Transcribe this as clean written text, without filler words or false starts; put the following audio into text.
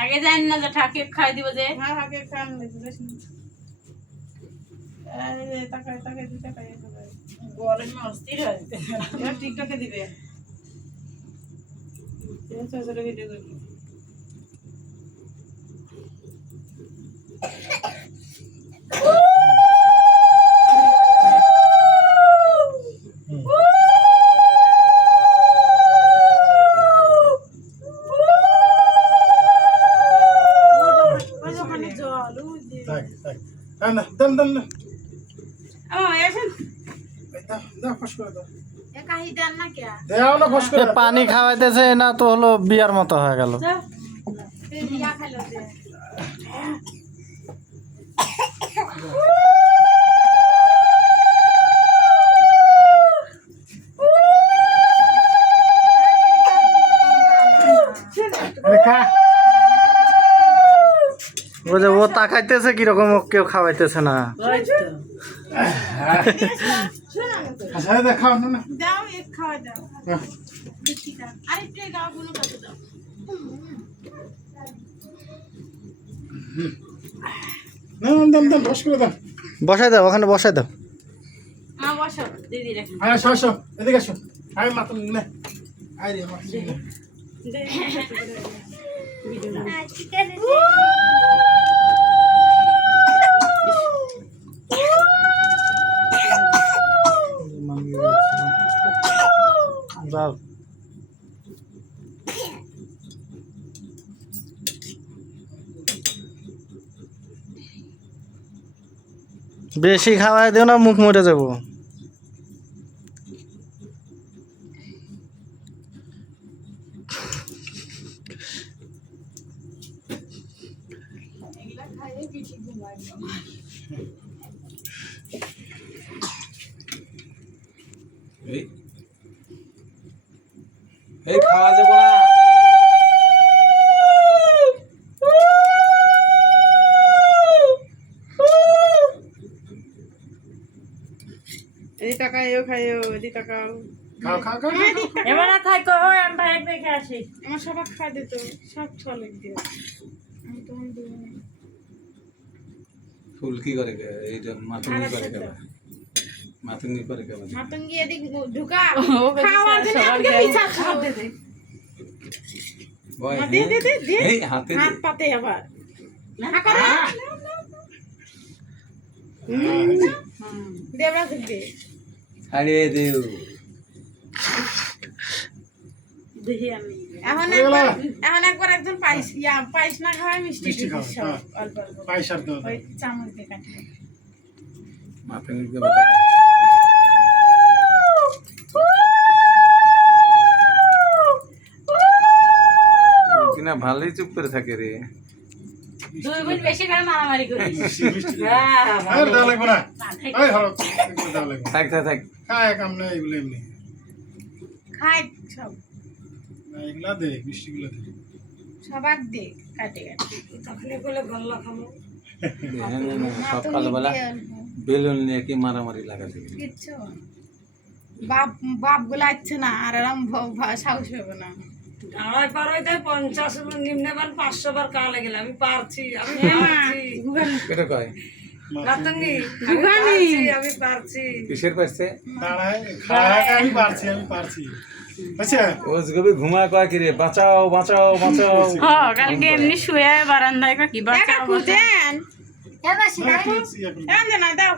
আগে জানি না যে ঠাকে খাই দিব যে গরমে অস্থির হয় টিকটকে দিবে ভিডিও করবি পানি খাওয়াইতেছে না তো হলো বিয়ার মতো হয়ে গেল। ও তাকাইতেছে কিরকম, কেউ খাওয়াইতেছে না। বসাই দাও, ওখানে বসাই দাও। বেশি খাওয়াই দিও না, মুখ মরে যাবো। এই খাওয়া যাবো না। ফুল কি করে এইটা মাথুঙ্গি করে কেবা, মাথুঙ্গি করে কেবা, মাতঙ্গি এদিক ঢুকা খাওয়ার জন্য আমাকে পিছা খাওয়া দে দে দে দে দে দে এই হাতে হাত পাতে আবার না করে দেবরা দে আরে দেও দেখি আমি এখন একবার একজন পায়েস না খাওয়ায় মিষ্টি খাওয়া অল্প অল্প পায়েস আর দাও, ওই চামচ দিয়ে কাটি মাথুঙ্গি কেবা কিনা ভালোই চুপ করে থাকে রে। দুই বোন বেশি করে মারামারি করি আর দাও লাগবে না, এই হলো দাও লাগবে, থাক থাক থাক খায় কাম না এগুলো এমনি খাই সব এগুলা দে, মিষ্টিগুলো দে। সবার দে কাটে কাটে তখন বলে গল্লা খাবো সকালবেলা বেলুন নিয়ে কি মারামারি লাগাতে কিচ্ছু বাপ বাপ গুলো আসছে না আর এরম সাহস হবে না ঢালাই পার হইতে 50 নিম্নে বার 500 বার কালে গেলে আমি পারছি আমি এটা কয় মাতঙ্গি আমি পারছি কিসের পারছে দাঁড়ায় খায় আমি পারছি আচ্ছা ওজগবি ঘুমা কয় কি রে, বাঁচাও বাঁচাও বাঁচাও। হ্যাঁ কালকে এমনি শুয়ে বারান্দায় কি বাচ্চা খুঁজেন এখন দাও